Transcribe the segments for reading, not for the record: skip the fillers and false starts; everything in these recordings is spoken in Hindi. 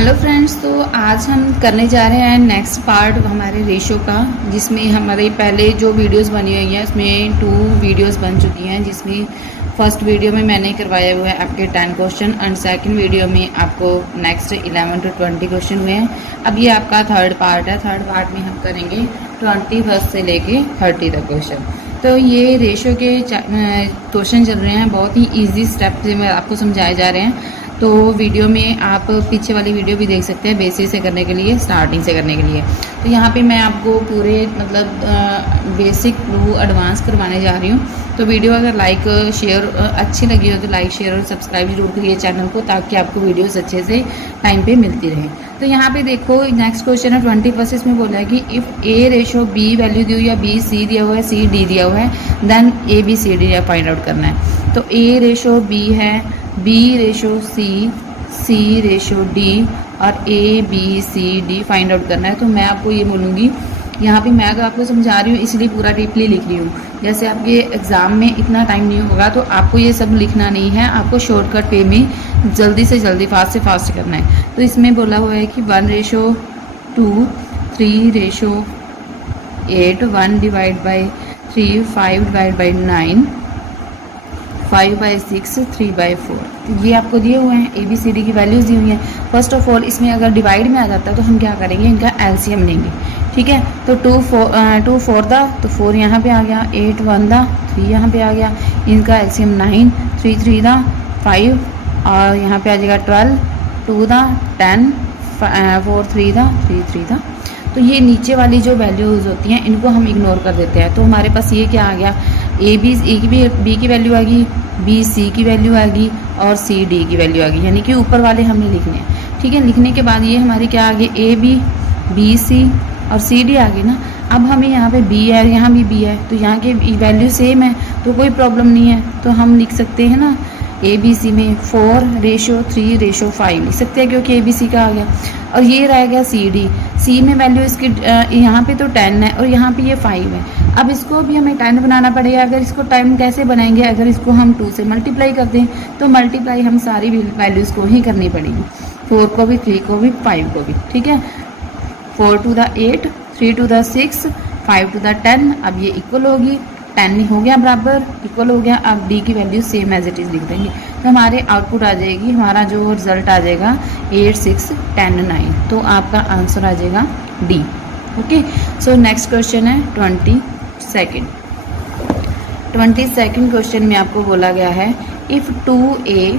हेलो फ्रेंड्स, तो आज हम करने जा रहे हैं नेक्स्ट पार्ट हमारे रेशो का, जिसमें हमारे पहले जो वीडियोस बनी हुई हैं उसमें 2 वीडियोस बन चुकी हैं। जिसमें फर्स्ट वीडियो में मैंने करवाया हुआ है आपके 10 क्वेश्चन एंड सेकंड वीडियो में आपको नेक्स्ट 11 to 20 क्वेश्चन हुए हैं। अब ये आपका थर्ड पार्ट है। थर्ड पार्ट में हम करेंगे 21 से लेके 30 तक क्वेश्चन। तो ये रेशो के क्वेश्चन चल रहे हैं, बहुत ही ईजी स्टेप में आपको समझाए जा रहे हैं। तो वीडियो में आप पीछे वाली वीडियो भी देख सकते हैं बेसिक से करने के लिए, स्टार्टिंग से करने के लिए। तो यहाँ पे मैं आपको पूरे बेसिक टू एडवांस करवाने जा रही हूँ। तो वीडियो अगर लाइक शेयर अच्छी लगी हो तो लाइक शेयर और सब्सक्राइब जरूर करिए चैनल को, ताकि आपको वीडियोस अच्छे से टाइम पे मिलती रहे। तो यहाँ पे देखो नेक्स्ट क्वेश्चन है 21। इसमें बोला है कि if A ratio B value दी हुई या बी सी दिया हुआ है, सी डी दिया हुआ है, then A B C D find out करना है। तो ए रेशो बी है, B ratio C, C ratio D और A B C D find out करना है। तो मैं आपको ये बोलूँगी, यहाँ पे मैं अगर आपको समझा रही हूँ इसलिए पूरा डीपली लिख रही हूँ। जैसे आपके एग्ज़ाम में इतना टाइम नहीं होगा तो आपको ये सब लिखना नहीं है, आपको शॉर्टकट वे में जल्दी से जल्दी फास्ट से फास्ट करना है। तो इसमें बोला हुआ है कि 1 ratio 2, 3 ratio 8, 1 divide by 3, 5 divide by 9, 5/6, 3/4। तो ये आपको दिए हुए हैं, ए बी सी डी की वैल्यूज़ दी हुई हैं। फर्स्ट ऑफ ऑल इसमें अगर डिवाइड में आ जाता है तो हम क्या करेंगे, इनका एलसीएम लेंगे। ठीक है, तो 2 4 दा, तो 4 यहाँ पे आ गया, 8 1 दा, 3 यहाँ पे आ गया, इनका एलसीएम 9, 3 3 दा 5 और यहाँ पे आ जाएगा 12, 2 दा 10, 4 3 दा 3 3 दा। तो ये नीचे वाली जो वैल्यूज़ होती हैं इनको हम इग्नोर कर देते हैं। तो हमारे पास ये क्या आ गया, ए बी की वैल्यू आ गई, बी सी की वैल्यू आ गई और सी डी की वैल्यू आ गई, यानी कि ऊपर वाले हमने लिखने हैं। ठीक है, लिखने के बाद ये हमारी क्या आ गई, ए बी, बी सी और सी डी आ गई ना। अब हमें यहाँ पे बी है, यहाँ भी बी है, तो यहाँ के वैल्यू सेम है तो कोई प्रॉब्लम नहीं है। तो हम लिख सकते हैं ना, ए बी सी में 4 रेशो 3 रेशो 5 लिख सकते हैं, क्योंकि ए बी सी का आ गया। और ये रह गया सी डी, सी में वैल्यू इसकी यहाँ पे तो 10 है और यहाँ पे ये 5 है। अब इसको भी हमें 10 बनाना पड़ेगा। अगर इसको 10 कैसे बनाएंगे, अगर इसको हम 2 से मल्टीप्लाई कर दें तो मल्टीप्लाई हम सारी वैल्यूज़ को ही करनी पड़ेगी, 4 को भी, 3 को भी, 5 को भी। ठीक है, 4 to the 8, 3 to the 6, 5 to the 10। अब ये इक्वल होगी, 10 हो गया बराबर, इक्वल हो गया। अब डी की value same as it is लिख देंगे तो हमारे आउटपुट आ जाएगी, हमारा जो रिजल्ट आ जाएगा 8 6 10 9। तो आपका आंसर आ जाएगा D. Okay, so next question है 22nd क्वेश्चन में आपको बोला गया है if 2a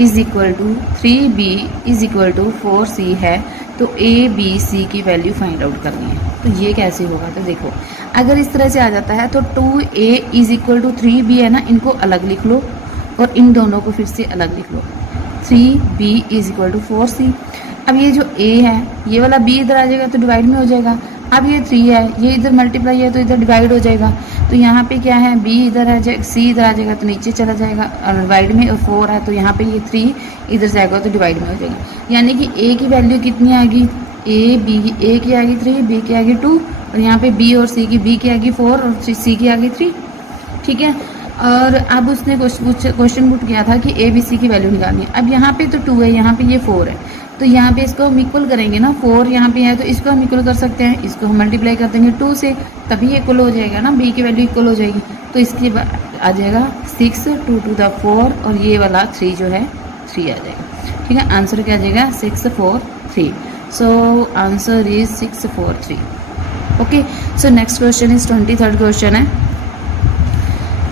is equal to 3b is equal to 4c है तो a b c की वैल्यू फाइंड आउट करनी है। तो ये कैसे होगा, तो देखो अगर इस तरह से आ जाता है तो 2a is equal to 3b है ना, इनको अलग लिख लो और इन दोनों को फिर से अलग लिख लो, 3b is equal to 4c। अब ये जो a है, ये वाला b इधर आ जाएगा तो डिवाइड में हो जाएगा। अब ये 3 है, ये इधर मल्टीप्लाई है तो इधर डिवाइड हो जाएगा। तो यहाँ पे क्या है, b इधर आ जाएगा, c इधर आ जाएगा तो नीचे चला जाएगा और डिवाइड में, और 4 है तो यहाँ पे ये 3 इधर जाएगा तो डिवाइड में हो जाएगा। यानी कि a की वैल्यू कितनी आ गई, a की आ गई 3, b की आ गई 2 और यहाँ पे b और c की, b की आ गई 4 और c की आ गई 3। ठीक है, और अब उसने क्वेश्चन पुट किया था कि a b c की वैल्यू निकालनी है। अब यहाँ पे तो 2 है, यहाँ पे ये 4 है, तो यहाँ पे इसको हम इक्वल करेंगे ना, 4 यहाँ पे है तो इसको हम इक्वल कर सकते हैं, इसको हम मल्टीप्लाई कर देंगे 2 से, तभी इक्वल हो जाएगा ना, b की वैल्यू इक्वल हो जाएगी। तो इसके बाद आ जाएगा 6 2 to the 4 और ये वाला 3 जो है 3 आ जाएगा। ठीक है, आंसर क्या आ जाएगा 6 4 3। So answer is 6 4 3। Okay, so next question is 23rd question है।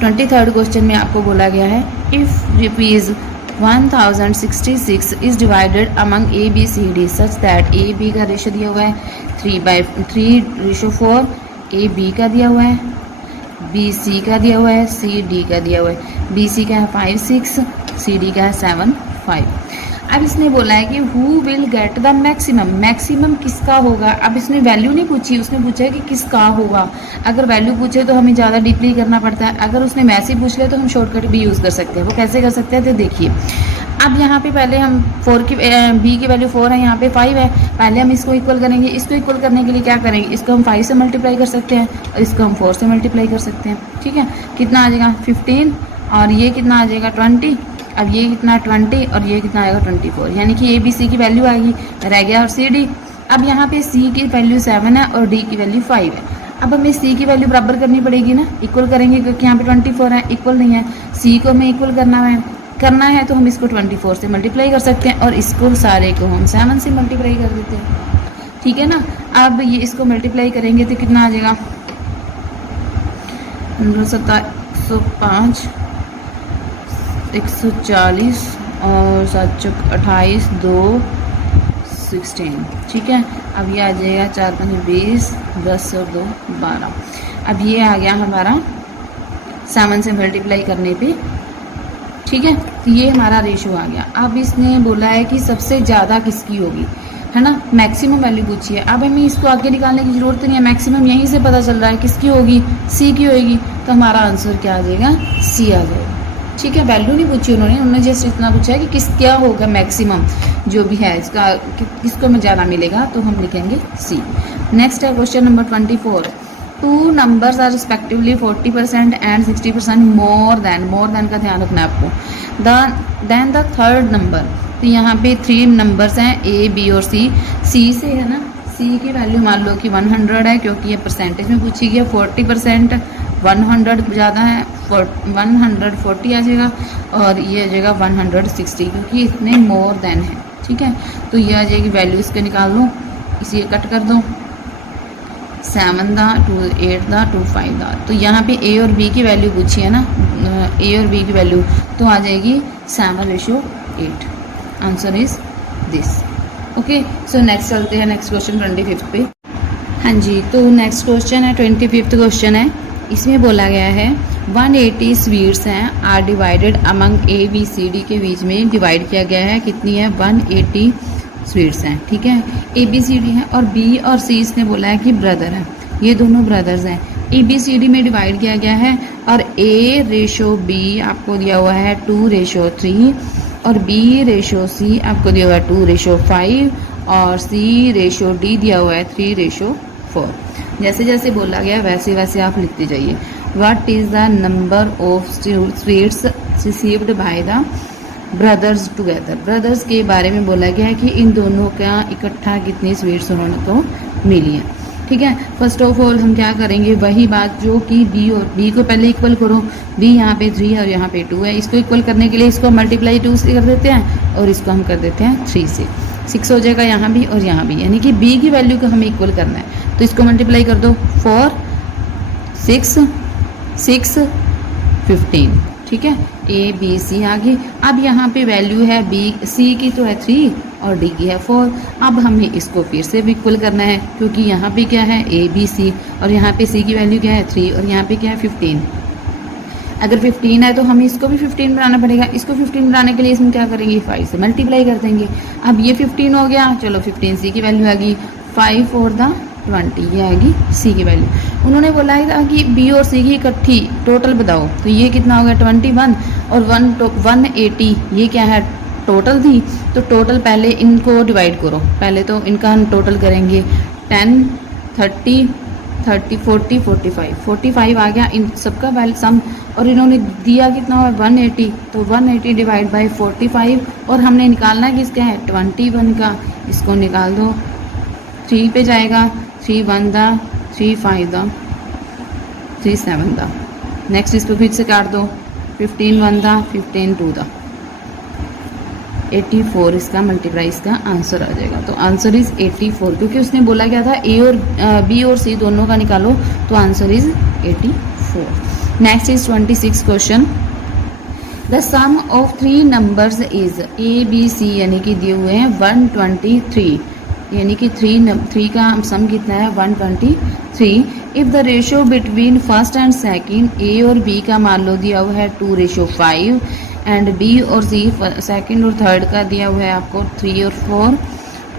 23rd क्वेश्चन में आपको बोला गया है if rupees 1066 is divided among A B C D such that A B का रेशो दिया हुआ है 3/4, ए बी का दिया हुआ है, बी सी का दिया हुआ है, सी डी का दिया हुआ है। बी सी का है 5 6, सी डी का है 7 5। अब इसने बोला है कि who will get the maximum, maximum किसका होगा। अब इसने वैल्यू नहीं पूछी, उसने पूछा है कि किसका होगा। अगर वैल्यू पूछे तो हमें ज़्यादा डीपली करना पड़ता है, अगर उसने वैसे पूछ लिया तो हम शॉर्टकट भी यूज़ कर सकते हैं। वो कैसे कर सकते हैं तो देखिए, अब यहाँ पे पहले हम 4 की b की वैल्यू 4 है, यहाँ पे 5 है, पहले हम इसको इक्वल करेंगे। इसको इक्वल करने के लिए क्या करेंगे, इसको हम 5 से मल्टीप्लाई कर सकते हैं और इसको हम 4 से मल्टीप्लाई कर सकते हैं। ठीक है, कितना आ जाएगा 15 और ये कितना आ जाएगा 20 अब ये कितना 20 और ये कितना आएगा 24, यानी कि ए बी सी की वैल्यू आएगी, रह गया और सी डी। अब यहाँ पे सी की वैल्यू 7 है और डी की वैल्यू 5 है। अब हमें सी की वैल्यू बराबर करनी पड़ेगी ना, इक्वल करेंगे क्योंकि यहाँ पे 24 है, इक्वल नहीं है, सी को हमें इक्वल करना है तो हम इसको 24 से मल्टीप्लाई कर सकते हैं और इसको सारे को हम 7 से मल्टीप्लाई कर देते हैं, ठीक है ना। अब ये इसको मल्टीप्लाई करेंगे तो कितना आ जाएगा 105, 140 और 7 चौक 28, 2 16, ठीक है। अब ये आ जाएगा 4 5 20, 10 और 2 12। अब ये आ गया हमारा 7 से मल्टीप्लाई करने पे, ठीक है। तो ये हमारा रेशो आ गया। अब इसने बोला है कि सबसे ज़्यादा किसकी होगी, है ना, मैक्सिमम वैल्यू पूछी है। अब हमें इसको आगे निकालने की ज़रूरत नहीं है, मैक्सिमम यहीं से पता चल रहा है किसकी होगी, सी की होगी। तो हमारा आंसर क्या आ जाएगा, सी आ जाएगा, ठीक है। वैल्यू नहीं पूछी उन्होंने जस्ट इतना पूछा है कि किस क्या होगा मैक्सिमम जो भी है इसका, किसको में ज़्यादा मिलेगा, तो हम लिखेंगे सी। नेक्स्ट है question number 24। 2 numbers are respectively 40% and 60% more than का ध्यान रखना है आपको। देन द थर्ड नंबर, तो यहाँ पे 3 नंबर्स हैं ए बी और सी। सी से है ना, सी की वैल्यू मान लो कि 100 है क्योंकि ये परसेंटेज में पूछी गई है। 40% 100 ज़्यादा है, 140 आ जाएगा और ये आ जाएगा 160 क्योंकि इतने मोर देन है, ठीक है। तो ये आ जाएगी वैल्यू, इसके निकाल लो, इसी कट कर दो, 7 दा 2 8 दा 2 5 दा। तो यहाँ पे ए और बी की वैल्यू पूछी है ना, ए और बी की वैल्यू तो आ जाएगी 7:8। Answer is this. Okay, so next चलते हैं नेक्स्ट क्वेश्चन 25 पे। हाँ जी, तो नेक्स्ट क्वेश्चन है 25th क्वेश्चन है। इसमें बोला गया है 180 स्वीट्स हैं are divided among A B C D के बीच में डिवाइड किया गया है, कितनी है 180 स्वीट्स हैं, ठीक है। ए बी सी डी है और बी और सी इसने बोला है कि ब्रदर है, ये दोनों ब्रदर्स हैं। ए बी सी डी में डिवाइड किया गया है और ए रेशो बी आपको दिया हुआ है 2:3 और बी रेशो सी आपको दिया हुआ है 2:5 और सी रेशो डी दिया हुआ है 3:4। जैसे जैसे बोला गया वैसे वैसे आप लिखते जाइए। What is the number of sweets received by the brothers together. Brothers के बारे में बोला गया है कि इन दोनों का इकट्ठा कितनी स्वीट्स उन्होंने को मिली हैं, ठीक है। फर्स्ट ऑफ ऑल हम क्या करेंगे, वही बात जो कि बी और बी को पहले इक्वल करो। बी यहाँ पे 3 है और यहाँ पे 2 है, इसको इक्वल करने के लिए इसको मल्टीप्लाई 2 से कर देते हैं और इसको हम कर देते हैं 3 से। 6 हो जाएगा यहाँ भी और यहाँ भी, यानी कि बी की वैल्यू को हमें इक्वल करना है। तो इसको मल्टीप्लाई कर दो 4 6 6 15, ठीक है। ए बी सी आ गई। अब यहाँ पे वैल्यू है बी सी की तो है 3 और डी की है 4। अब हमें इसको फिर से भी इक्वल करना है क्योंकि यहाँ पे क्या है ए बी सी और यहाँ पे सी की वैल्यू क्या है 3 और यहाँ पे क्या है 15। अगर 15 है तो हमें इसको भी 15 बनाना पड़ेगा। इसको 15 बनाने के लिए इसमें क्या करेंगे, 5 से मल्टीप्लाई कर देंगे। अब ये 15 हो गया, चलो 15 सी की वैल्यू आ गई, 5 और 20 ये आएगी सी की वैल्यू। उन्होंने बोला था कि बी और सी की इकट्ठी टोटल बताओ, तो ये कितना हो गया 21 और 180 ये क्या है टोटल थी। तो टोटल पहले इनको डिवाइड करो, पहले तो इनका हम टोटल करेंगे 10 30 30 40 45 45 आ गया इन सबका वैल्यू सम। और इन्होंने दिया कितना हुआ 180, तो 180 डिवाइड बाई 45 और हमने निकालना किसका है 21 का। इसको निकाल दो, 3 पे जाएगा, 3 1 दा 3 5 दा 3 7 दा। नेक्स्ट इसको फिर से काट दो, 15 1 दा 15 2 दा 84 इसका मल्टीप्लाई इसका आंसर आ जाएगा। तो आंसर इज 84 क्योंकि उसने बोला क्या था ए और बी और सी दोनों का निकालो, तो answer is 84। Next is 26 question. The sum of 3 numbers is A B C यानी कि दिए हुए हैं 123, यानी कि 3 का सम कितना है 123। If the ratio between first and second ए और बी का मान लो दिया हुआ है 2:5 एंड बी और सी सेकंड और थर्ड का दिया हुआ है आपको 3 और 4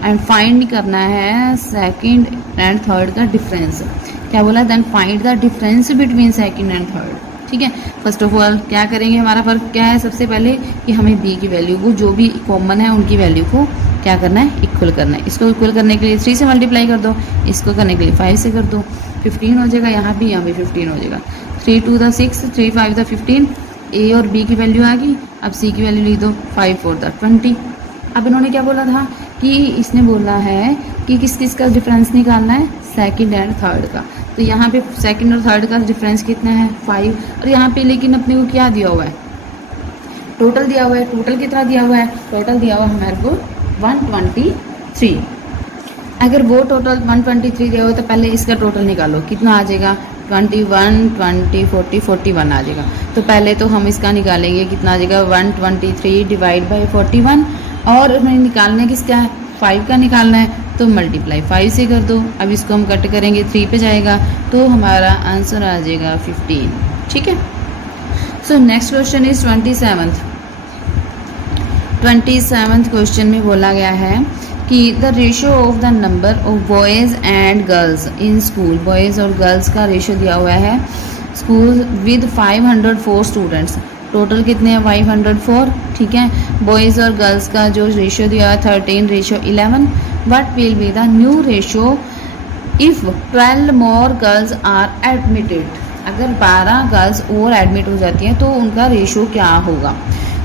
एंड फाइंड करना है सेकंड एंड थर्ड का डिफरेंस। क्या बोला, then find the difference between second and third, ठीक है। फर्स्ट ऑफ ऑल क्या करेंगे, हमारा फर्क क्या है, सबसे पहले कि हमें बी की वैल्यू को जो भी कॉमन है उनकी वैल्यू को क्या करना है इक्वल करना है। इसको इक्वल करने के लिए 3 से मल्टीप्लाई कर दो, इसको करने के लिए 5 से कर दो, 15 हो जाएगा, यहाँ भी 15 हो जाएगा। 3 2 दा 6 3 5 दा 15 ए और बी की वैल्यू आ गई। अब सी की वैल्यू लिख दो, 5 4 20। अब इन्होंने क्या बोला था कि इसने बोला है कि किस किस का डिफरेंस निकालना है, सेकंड एंड थर्ड का। तो यहाँ पे सेकंड और थर्ड का डिफरेंस कितना है, 5। और यहाँ पे लेकिन अपने को क्या दिया हुआ है, टोटल दिया हुआ है। टोटल कितना दिया हुआ है, टोटल दिया हुआ है हमारे को 123। अगर वो टोटल 123 दिया हुआ तो पहले इसका टोटल निकालो, कितना आ जाएगा, 21 20 40 41 आ जाएगा। तो पहले तो हम इसका निकालेंगे, कितना आ जाएगा, 123 डिवाइड बाई 41। और उसमें निकालना है किसका है, 5 का निकालना है, तो मल्टीप्लाई 5 से कर दो। अब इसको हम कट करेंगे, 3 पे जाएगा, तो हमारा आंसर आ जाएगा 15। ठीक है। सो next question is 27th question में बोला गया है कि the ratio of the number of boys and girls in school, boys और गर्ल्स का रेशियो दिया हुआ है स्कूल विद 504 स्टूडेंट्स। टोटल कितने हैं, 504। ठीक है। बॉयज़ और गर्ल्स का जो रेशियो दिया है 13:11। What will be the new ratio if 12 more girls are admitted. अगर 12 गर्ल्स और एडमिट हो जाती हैं तो उनका रेशियो क्या होगा।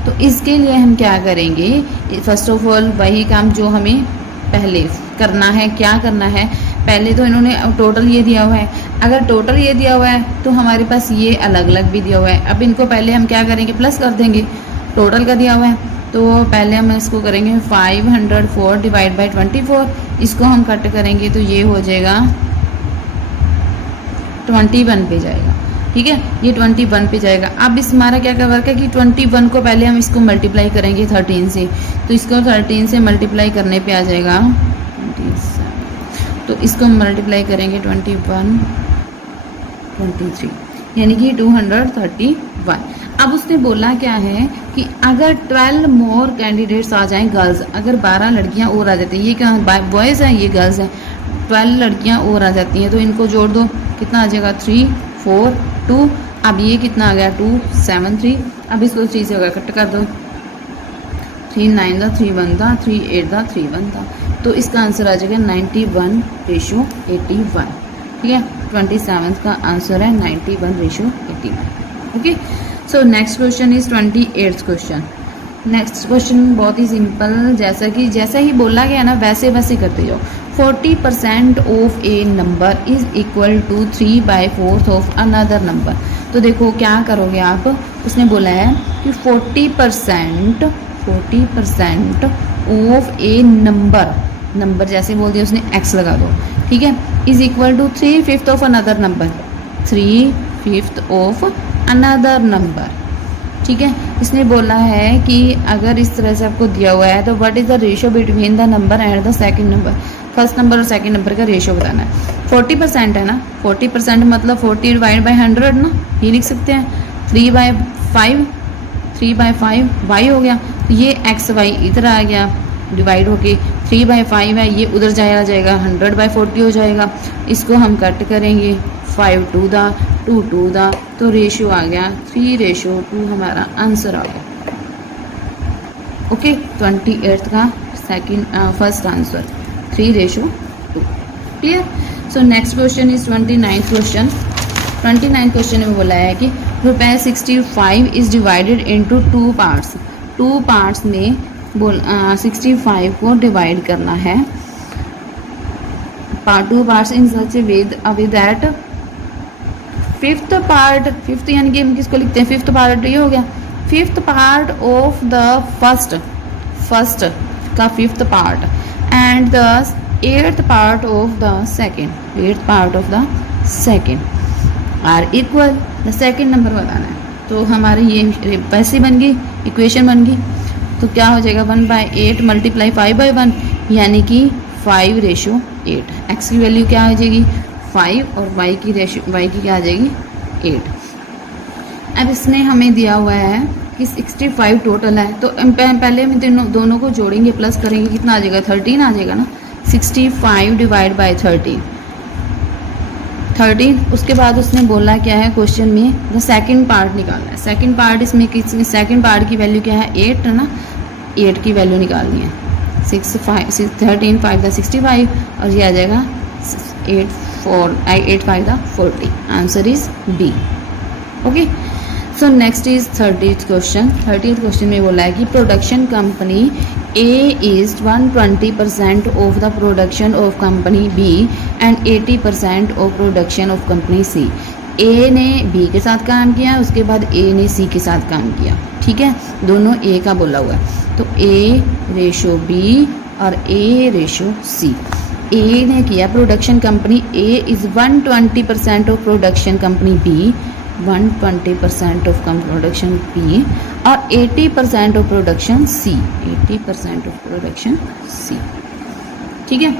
तो इसके लिए हम क्या करेंगे, फर्स्ट ऑफ ऑल वही काम जो हमें पहले करना है। क्या करना है, पहले तो इन्होंने टोटल ये दिया हुआ है। अगर टोटल ये दिया हुआ है तो हमारे पास ये अलग अलग भी दिया हुआ है। अब इनको पहले हम क्या करेंगे, प्लस कर देंगे। टोटल का दिया हुआ है तो पहले हम इसको करेंगे 504 डिवाइड बाई 24। इसको हम कट करेंगे तो ये हो जाएगा 21 पे जाएगा। ठीक है, ये 21 पे जाएगा। अब इस हमारा क्या क्या वर्क है कि 21 को पहले हम इसको मल्टीप्लाई करेंगे 13 से, तो इसको 13 से मल्टीप्लाई करने पे आ जाएगा 27। तो इसको मल्टीप्लाई करेंगे 21 23 यानी कि 231। अब उसने बोला क्या है कि अगर 12 मोर कैंडिडेट्स आ जाएं गर्ल्स, अगर 12 लड़कियां और आ जाती हैं, ये क्या बॉयज़ हैं ये गर्ल्स हैं, 12 लड़कियां और आ जाती हैं तो इनको जोड़ दो, कितना आ जाएगा 3 4 2। अब ये कितना आ गया 2 7 3। अब इसको 3 से कट कर दो, 3 9 था 3 1 था 3 8 था 3 1 था। तो इसका आंसर आ जाएगा 91:81। ठीक है, 27 का आंसर है 91:81। Okay. So next question is 28th question. Next question बहुत ही सिंपल, जैसा ही बोला गया ना वैसे वैसे करते जाओ। 40% of a number is equal to 3/4 of another number. तो देखो क्या करोगे आप, उसने बोला है कि 40% ऑफ ए नंबर जैसे बोल दिया उसने x लगा दो। ठीक है, is equal to 3/5 of another number, 3/5 of another number. ठीक है, इसने बोला है कि अगर इस तरह से आपको दिया हुआ है तो what is the ratio between the number and the second number. First number और सेकंड नंबर का रेशियो बताना है। 40% है ना, 40% मतलब 40 डिवाइड बाई 100 ना, ये लिख सकते हैं। 3/5 वाई हो गया, तो ये एक्स वाई इधर आ गया डिवाइड होके, 3/5 है ये उधर जाया जाएगा, 100/40 हो जाएगा। इसको हम कट करेंगे, 5 2 दा 2 2 दा, तो रेशियो आ गया 3:2 हमारा आंसर आ गया। ओके, 28th का first answer 3:2। Clear. So next question is 29th question. 29th question में बोला है कि ₹65 is divided into 2 parts. 2 parts में 65 को डिवाइड करना है। 2 parts in such with that fifth part, fifth यानी कि हम किसको लिखते हैं, फिफ्थ पार्ट ये हो गया, fifth part of the first का fifth part and the 8th part of the second are equal. The second number बताना है। तो हमारी ये वैसी बन गई, इक्वेशन बन गई। तो क्या हो जाएगा 1/8 मल्टीप्लाई 5/1 यानी कि 5:8। एक्स की वैल्यू क्या आ जाएगी 5 और वाई की क्या आ जाएगी 8। अब इसने हमें दिया हुआ है कि 65 टोटल है, तो पहले हम दोनों को जोड़ेंगे, प्लस करेंगे, कितना आ जाएगा 13 आ जाएगा ना। 65 डिवाइड बाई 13। उसके बाद उसने बोला क्या है क्वेश्चन में, द सेकंड पार्ट निकालना है। सेकंड पार्ट इसमें सेकंड पार्ट की वैल्यू क्या है 8 है ना, 8 की वैल्यू निकालनी है। 13 5 65 और ये आ जाएगा 8 5 40। Answer is B. Okay. So next is 30th question. 30th question में बोला है कि production company A is 120% of the production of company B and 80% of production of company C. A ने बी के साथ काम किया, उसके बाद ए ने सी के साथ काम किया, ठीक है, दोनों ए का बोला हुआ है। तो ए रेशो बी और ए रेशो सी। ए ने किया production company A is 120% of production company B, 120% of production B और 80% of production C, 80% of production C, ठीक है।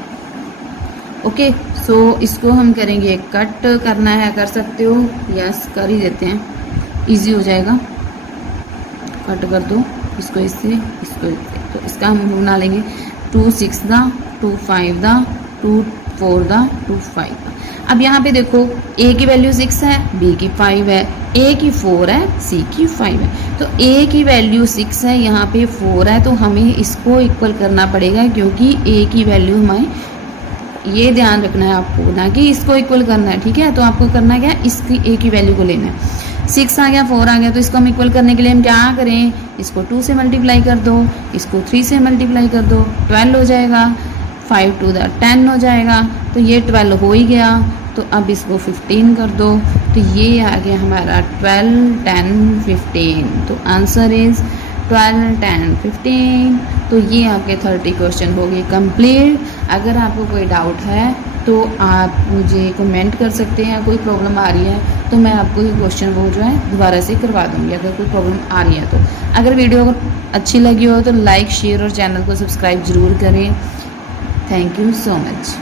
ओके, सो इसको हम करेंगे, कट करना है कर सकते हो, यस कर ही देते हैं, इजी हो जाएगा। कट कर दो इसको इससे, इसको इससे। तो इसका हम बना लेंगे 2 6 दा, 2 5 दा, 2 4 दा, 2 5 दा। अब यहाँ पे देखो ए की वैल्यू 6 है, बी की 5 है, ए की 4 है, सी की 5 है। तो ए की वैल्यू 6 है, यहाँ पे 4 है, तो हमें इसको इक्वल करना पड़ेगा क्योंकि ए की वैल्यू हमें, ये ध्यान रखना है आपको, ना कि इसको इक्वल करना है, ठीक है। तो आपको करना क्या है, इसकी ए की वैल्यू को लेना है। 6 आ गया, 4 आ गया, तो इसको हम इक्वल करने के लिए हम क्या करें, इसको 2 से मल्टीप्लाई कर दो, इसको 3 से मल्टीप्लाई कर दो, 12 हो जाएगा, 5 2 10 हो जाएगा। तो ये 12 हो ही गया, तो अब इसको 15 कर दो, तो ये आ गया हमारा 12 10 15। तो आंसर इज़ 12 10 15। तो ये आपके 30 क्वेश्चन हो गए कंप्लीट। अगर आपको कोई डाउट है तो आप मुझे कमेंट कर सकते हैं, कोई प्रॉब्लम आ रही है तो मैं आपको ये क्वेश्चन वो जो है दोबारा से करवा दूँगी अगर कोई प्रॉब्लम आ रही है तो। अगर वीडियो अच्छी लगी हो तो लाइक शेयर और चैनल को सब्सक्राइब ज़रूर करें। Thank you so much.